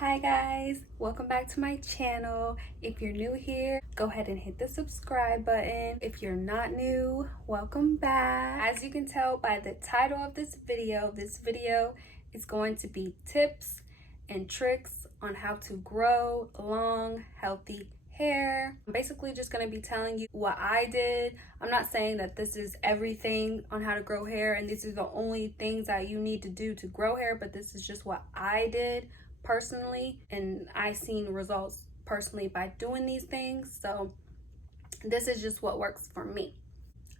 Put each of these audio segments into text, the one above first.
Hi guys, welcome back to my channel. If you're new here, go ahead and hit the subscribe button. If you're not new, welcome back. As you can tell by the title of this video is going to be tips and tricks on how to grow long, healthy hair. I'm basically just going to be telling you what I did. I'm not saying that this is everything on how to grow hair and these are the only things that you need to do to grow hair, but this is just what I did personally, and I seen results personally by doing these things. So this is just what works for me.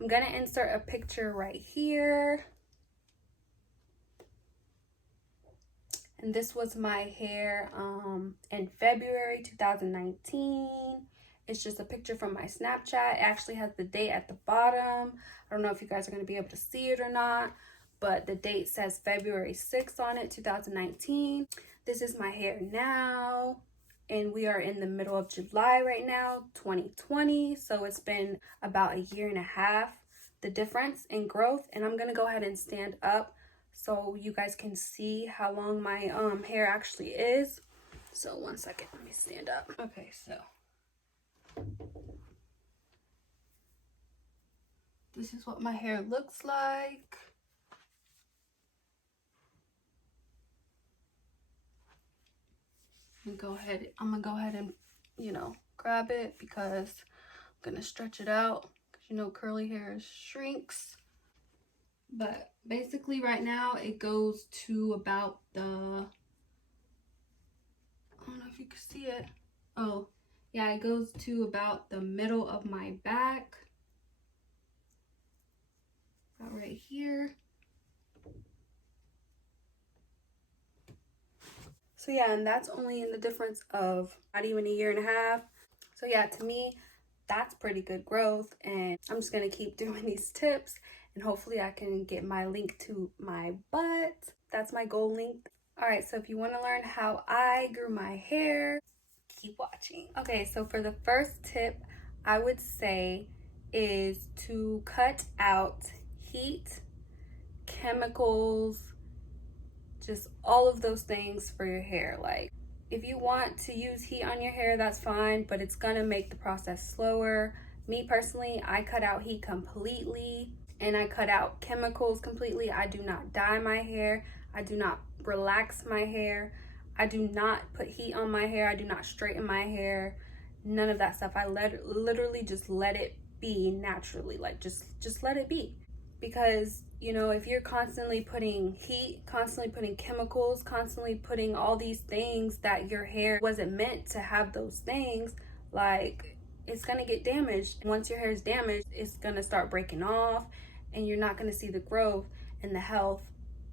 I'm gonna insert a picture right here, and this was my hair in February 2019. It's just a picture from my Snapchat. It actually has the date at the bottom. I don't know if you guys are going to be able to see it or not, but the date says February 6th on it, 2019. This is my hair now, and we are in the middle of July right now, 2020. So it's been about a year and a half, the difference in growth. And I'm going to go ahead and stand up so you guys can see how long my hair actually is. So one second, let me stand up. Okay, so this is what my hair looks like. I'm gonna go ahead and, grab it because I'm gonna stretch it out because curly hair shrinks. But basically right now it goes to about the, I don't know if you can see it. Oh, yeah, it goes to about the middle of my back. About right here. So yeah, and that's only in the difference of not even a year and a half. So yeah, to me, that's pretty good growth. And I'm just gonna keep doing these tips and hopefully I can get my link to my butt. That's my goal link. All right, so if you wanna learn how I grew my hair, keep watching. Okay, so for the first tip, I would say is to cut out heat, chemicals, just all of those things for your hair. Like, if you want to use heat on your hair, that's fine, but it's gonna make the process slower. Me personally, I cut out heat completely and I cut out chemicals completely. I do not dye my hair. I do not relax my hair. I do not put heat on my hair. I do not straighten my hair. None of that stuff. I literally just let it be naturally. Like, just let it be. Because if you're constantly putting heat, constantly putting chemicals, constantly putting all these things that your hair wasn't meant to have, those things, like, it's gonna get damaged. Once your hair is damaged, it's gonna start breaking off and you're not gonna see the growth and the health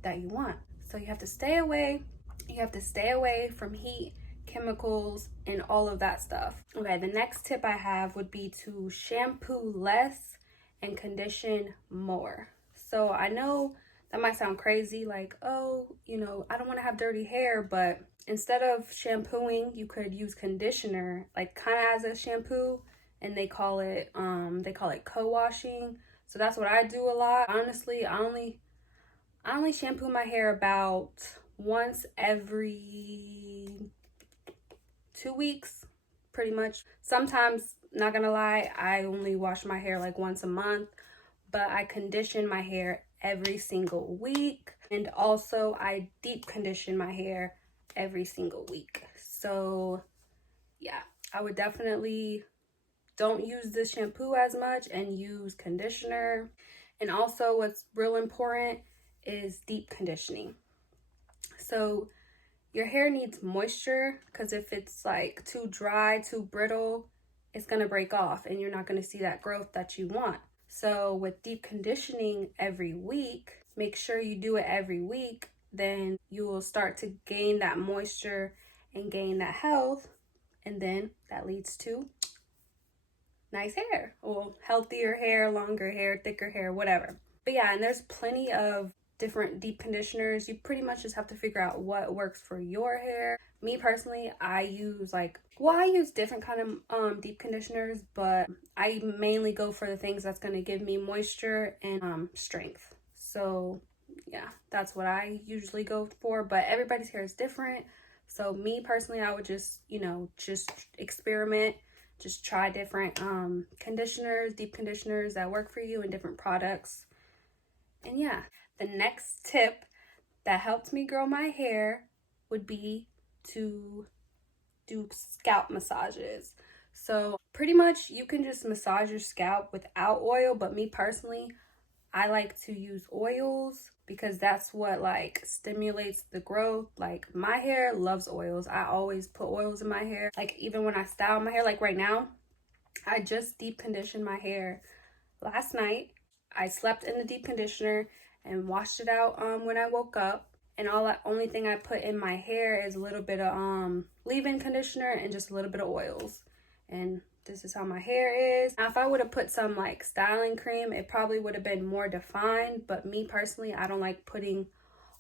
that you want. So you have to stay away. You have to stay away from heat, chemicals, and all of that stuff. Okay, the next tip I have would be to shampoo less and condition more. So I know that might sound crazy, like, oh, I don't want to have dirty hair, but instead of shampooing, you could use conditioner, like kind of as a shampoo, and they call it co-washing. So that's what I do a lot. Honestly, I only shampoo my hair about once every 2 weeks, pretty much. Sometimes, not gonna lie, I only wash my hair like once a month, but I condition my hair every single week. And also I deep condition my hair every single week. So yeah, I would definitely don't use the shampoo as much and use conditioner. And also what's real important is deep conditioning. So your hair needs moisture, because if it's like too dry, too brittle, it's gonna break off and you're not gonna see that growth that you want. So with deep conditioning every week, make sure you do it every week, then you will start to gain that moisture and gain that health, and then that leads to nice hair, or healthier hair, longer hair, thicker hair, whatever. But yeah, and there's plenty of different deep conditioners. You pretty much just have to figure out what works for your hair. Me personally, I use different kind of deep conditioners, but I mainly go for the things that's going to give me moisture and strength. So yeah, that's what I usually go for, but everybody's hair is different. So me personally, I would just, just experiment, just try different conditioners, deep conditioners that work for you and different products. And yeah, the next tip that helped me grow my hair would be to do scalp massages. So pretty much you can just massage your scalp without oil, but me personally, I like to use oils because that's what like stimulates the growth. Like my hair loves oils. I always put oils in my hair. Like even when I style my hair, like right now, I just deep conditioned my hair last night. I slept in the deep conditioner and washed it out when I woke up. And only thing I put in my hair is a little bit of leave-in conditioner and just a little bit of oils. And this is how my hair is. Now, if I would have put some like styling cream, it probably would have been more defined. But me personally, I don't like putting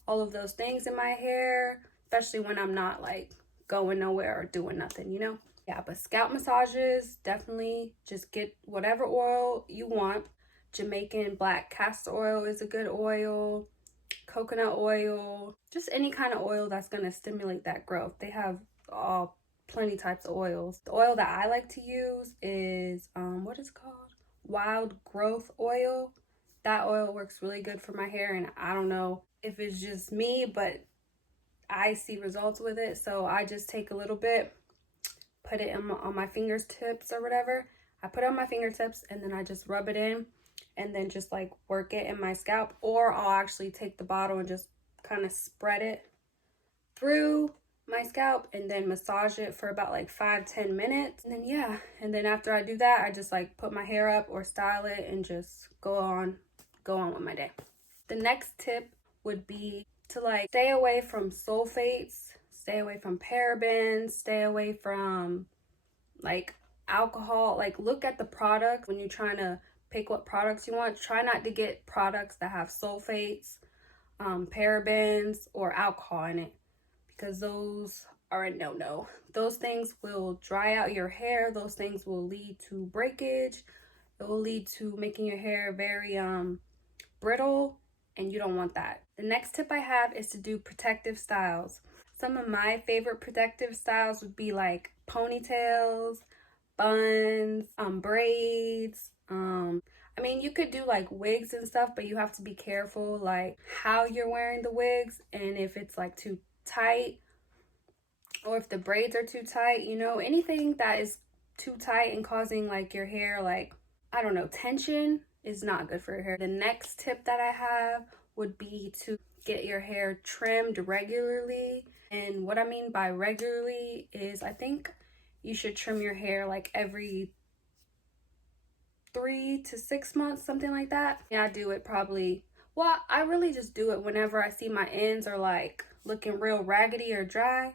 all of those things in my hair, especially when I'm not like going nowhere or doing nothing, Yeah, but scalp massages, definitely just get whatever oil you want. Jamaican black castor oil is a good oil. Coconut oil, just any kind of oil that's going to stimulate that growth. They have all plenty types of oils. The oil that I like to use is what is it called? Wild growth oil. That oil works really good for my hair, and I don't know if it's just me, but I see results with it. So I just take a little bit, put it on my fingertips or whatever. I put it on my fingertips and then I just rub it in and then just like work it in my scalp, or I'll actually take the bottle and just kind of spread it through my scalp and then massage it for about like 5-10 minutes. And then yeah, and then after I do that, I just like put my hair up or style it and just go on with my day. The next tip would be to like stay away from sulfates, stay away from parabens, stay away from like alcohol. Like look at the product when you're trying to pick what products you want. Try not to get products that have sulfates, parabens, or alcohol in it, because those are a no-no. Those things will dry out your hair. Those things will lead to breakage. It will lead to making your hair very brittle, and you don't want that. The next tip I have is to do protective styles. Some of my favorite protective styles would be like ponytails, buns, braids. I mean, you could do like wigs and stuff, but you have to be careful like how you're wearing the wigs and if it's like too tight or if the braids are too tight, anything that is too tight and causing like your hair, like, I don't know, tension is not good for your hair. The next tip that I have would be to get your hair trimmed regularly. And what I mean by regularly is I think you should trim your hair like every 3 to 6 months, something like that. Yeah, I do it probably, well, I really just do it whenever I see my ends are like looking real raggedy or dry,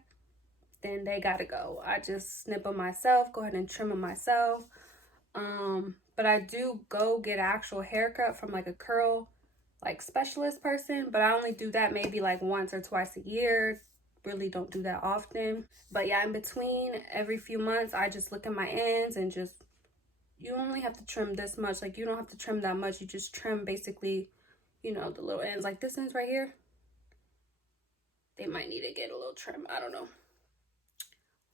then they gotta go. I just snip them myself, go ahead and trim them myself. But I do go get an actual haircut from like a curl like specialist person, but I only do that maybe like once or twice a year. Really don't do that often. But yeah, in between every few months, I just look at my ends and just, you only have to trim this much. Like you don't have to trim that much. You just trim basically, the little ends. Like this ends right here, they might need to get a little trim. I don't know.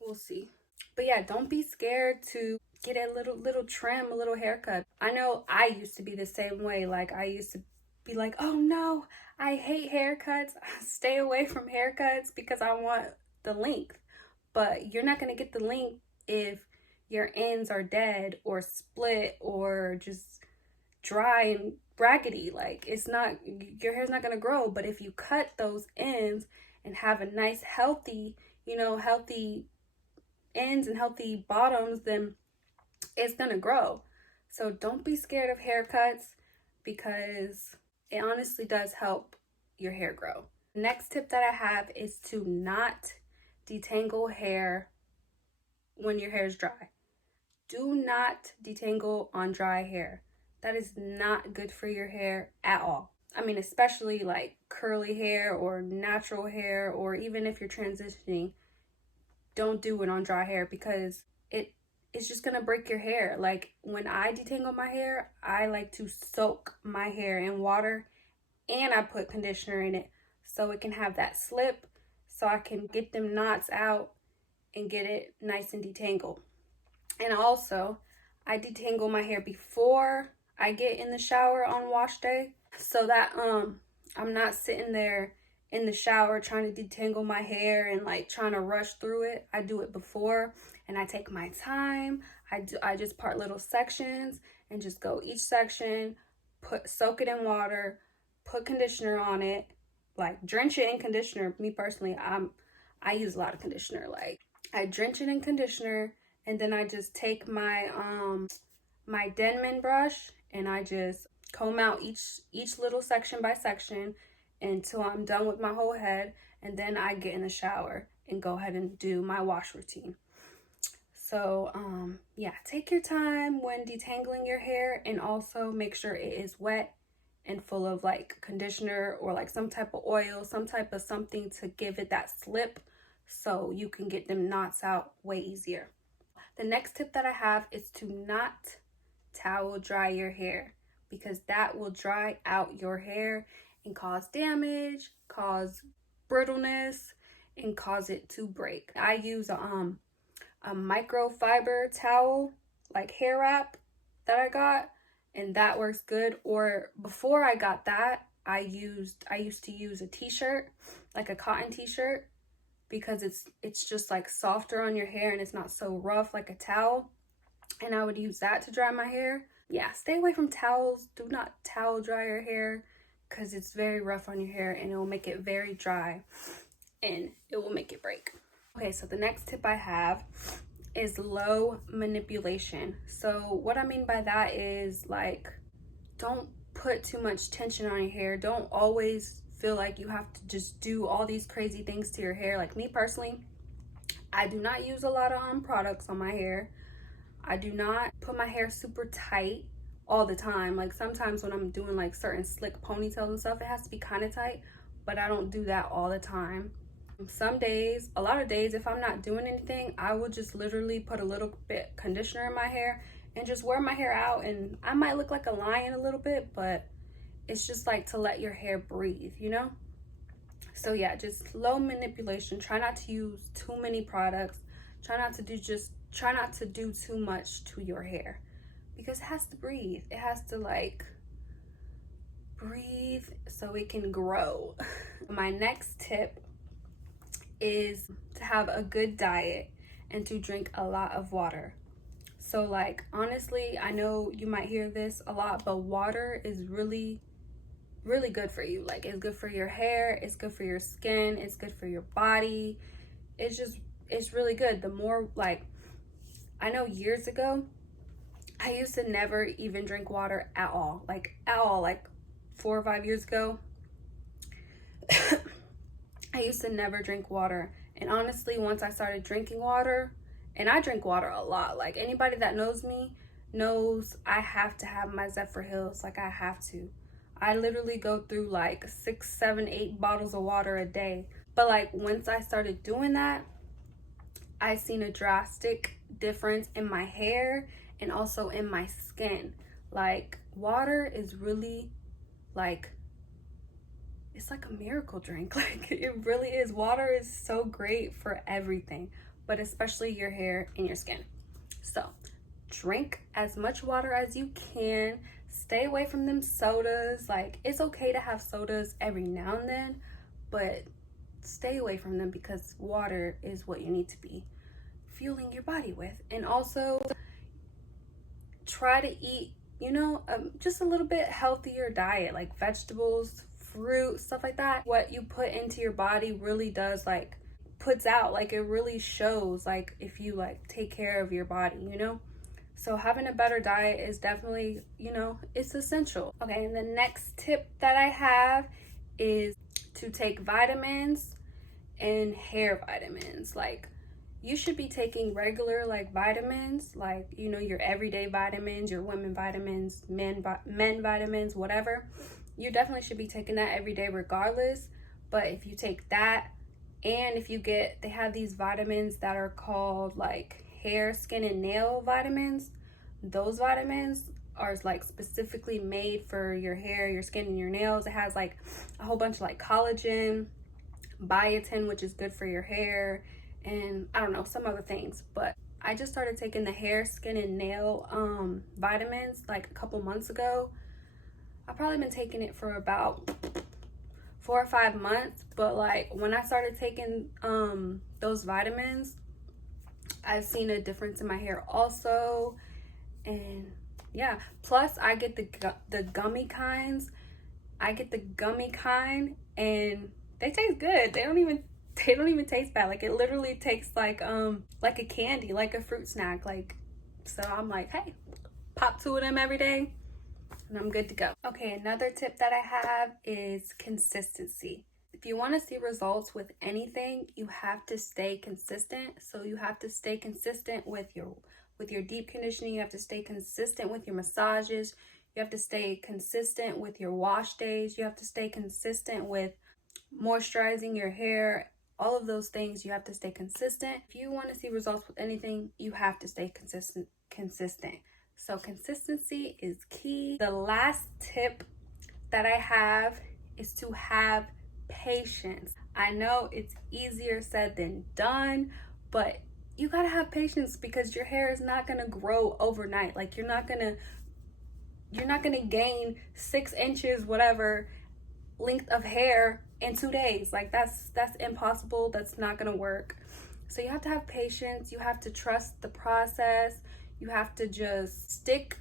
We'll see. But yeah, don't be scared to get a little trim, a little haircut. I know I used to be the same way. Like I used to be like, oh no, I hate haircuts. Stay away from haircuts because I want the length. But you're not going to get the length if your ends are dead or split or just dry and raggedy. Like it's not, your hair's not going to grow. But if you cut those ends and have a nice healthy, healthy ends and healthy bottoms, then it's gonna grow. So don't be scared of haircuts because it honestly does help your hair grow. Next tip that I have is to not detangle hair when your hair is dry. Do not detangle on dry hair. That is not good for your hair at all. I mean, especially like curly hair or natural hair, or even if you're transitioning, don't do it on dry hair because it's just gonna break your hair. Like when I detangle my hair, I like to soak my hair in water and I put conditioner in it so it can have that slip, so I can get them knots out and get it nice and detangled. And also, I detangle my hair before I get in the shower on wash day, so that I'm not sitting there in the shower trying to detangle my hair and like trying to rush through it. I do it before and I take my time. I just part little sections and just go each section, soak it in water, put conditioner on it, like drench it in conditioner. Me personally, I use a lot of conditioner. Like I drench it in conditioner, and then I just take my my Denman brush and I just comb out each little section by section until I'm done with my whole head, and then I get in the shower and go ahead and do my wash routine. So yeah, take your time when detangling your hair, and also make sure it is wet and full of like conditioner or like some type of oil, some type of something to give it that slip so you can get them knots out way easier. The next tip that I have is to not towel dry your hair, because that will dry out your hair and cause damage, cause brittleness, and cause it to break. I use a microfiber towel, like hair wrap that I got, and that works good. Or before I got that, I used to use a t-shirt, like a cotton t-shirt, because it's just like softer on your hair and it's not so rough like a towel. And I would use that to dry my hair. Yeah, stay away from towels. Do not towel dry your hair, because it's very rough on your hair and it will make it very dry and it will make it break. Okay, so the next tip I have is low manipulation. So what I mean by that is, like, don't put too much tension on your hair. Don't always feel like you have to just do all these crazy things to your hair. Like me personally, I do not use a lot of products on my hair. I do not put my hair super tight all the time. Like sometimes when I'm doing like certain slick ponytails and stuff, it has to be kind of tight, but I don't do that all the time. Some days, a lot of days, if I'm not doing anything, I will just literally put a little bit conditioner in my hair and just wear my hair out, and I might look like a lion a little bit, but it's just like to let your hair breathe, you know? So yeah, just low manipulation. Try not to use too many products. Try not to do too much to your hair, because it has to breathe. It has to like breathe so it can grow. My next tip is to have a good diet and to drink a lot of water. So like honestly, I know you might hear this a lot, but water is really good for you. Like it's good for your hair, it's good for your skin, it's good for your body. It's really good. The more, like, I know years ago I used to never even drink water at all, like 4 or 5 years ago. I used to never drink water, and honestly, once I started drinking water, and I drink water a lot, like anybody that knows me knows I have to have my Zephyr Hills. Like I have to. I literally go through like 6, 7, 8 bottles of water a day. But like once I started doing that, I seen a drastic difference in my hair and also in my skin. Like water is really like, it's like a miracle drink. Like it really is. Water is so great for everything, but especially your hair and your skin. So drink as much water as you can. Stay away from them sodas. Like it's okay to have sodas every now and then, but stay away from them, because water is what you need to be fueling your body with. And also try to eat, you know, just a little bit healthier diet, like vegetables, fruit, stuff like that. What you put into your body really does, like, puts out, like it really shows, like if you like take care of your body, you know. So having a better diet is definitely, you know, it's essential. Okay, and the next tip that I have is to take vitamins and hair vitamins. Like you should be taking regular like vitamins, like, you know, your everyday vitamins, your women vitamins, men vitamins, whatever. You definitely should be taking that every day regardless. But if you take that, and if you get, they have these vitamins that are called like hair, skin, and nail vitamins. Those vitamins are like specifically made for your hair, your skin, and your nails. It has like a whole bunch of like collagen, biotin, which is good for your hair, and I don't know, some other things. But I just started taking the hair, skin, and nail vitamins like a couple months ago. I've probably been taking it for about 4 or 5 months, but like when I started taking those vitamins, I've seen a difference in my hair also. And yeah, plus I get the gummy kinds. I get the gummy kind, and they taste good. They don't even taste bad. Like, it literally tastes like a candy, like a fruit snack. Like, so I'm like, hey, pop 2 of them every day and I'm good to go. Okay, another tip that I have is consistency. If you want to see results with anything, you have to stay consistent. So you have to stay consistent with your deep conditioning. You have to stay consistent with your massages. You have to stay consistent with your wash days. You have to stay consistent with moisturizing your hair. All of those things, you have to stay consistent. If you want to see results with anything, you have to stay consistent. So consistency is key. The last tip that I have is to have patience. I know it's easier said than done, but you gotta have patience, because your hair is not gonna grow overnight. Like, you're not gonna gain 6 inches, whatever length of hair in 2 days. Like, that's impossible. That's not gonna work. So you have to have patience. You have to trust the process. You have to just stick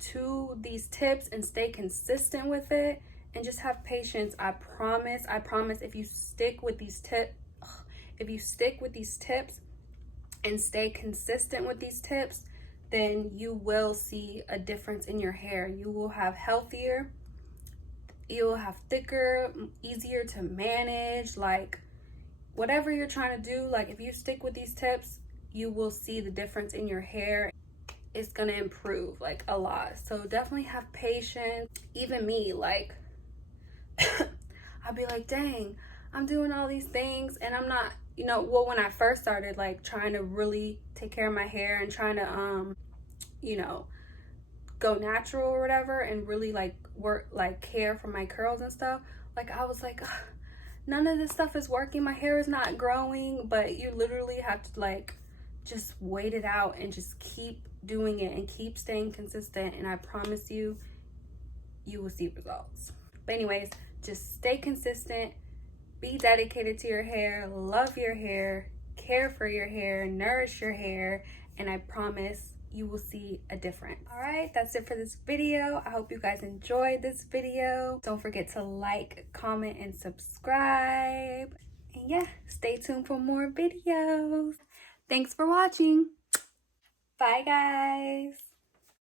to these tips and stay consistent with it, and just have patience. I promise, if you stick with these tips and stay consistent with these tips, then you will see a difference in your hair. You will have healthier, you will have thicker, easier to manage. Like, whatever you're trying to do, like, if you stick with these tips, you will see the difference in your hair. It's gonna improve like a lot. So definitely have patience. Even me, like, I'll be like, dang, I'm doing all these things and I'm not, well, when I first started like trying to really take care of my hair and trying to go natural or whatever, and really like work, like care for my curls and stuff, like I was like, ugh, none of this stuff is working, my hair is not growing. But you literally have to like just wait it out and just keep doing it and keep staying consistent, and I promise you, you will see results. But anyways, just stay consistent, be dedicated to your hair, love your hair, care for your hair, nourish your hair, and I promise you will see a difference. All right, that's it for this video. I hope you guys enjoyed this video. Don't forget to like, comment, and subscribe. And yeah, stay tuned for more videos. Thanks for watching. Bye, guys.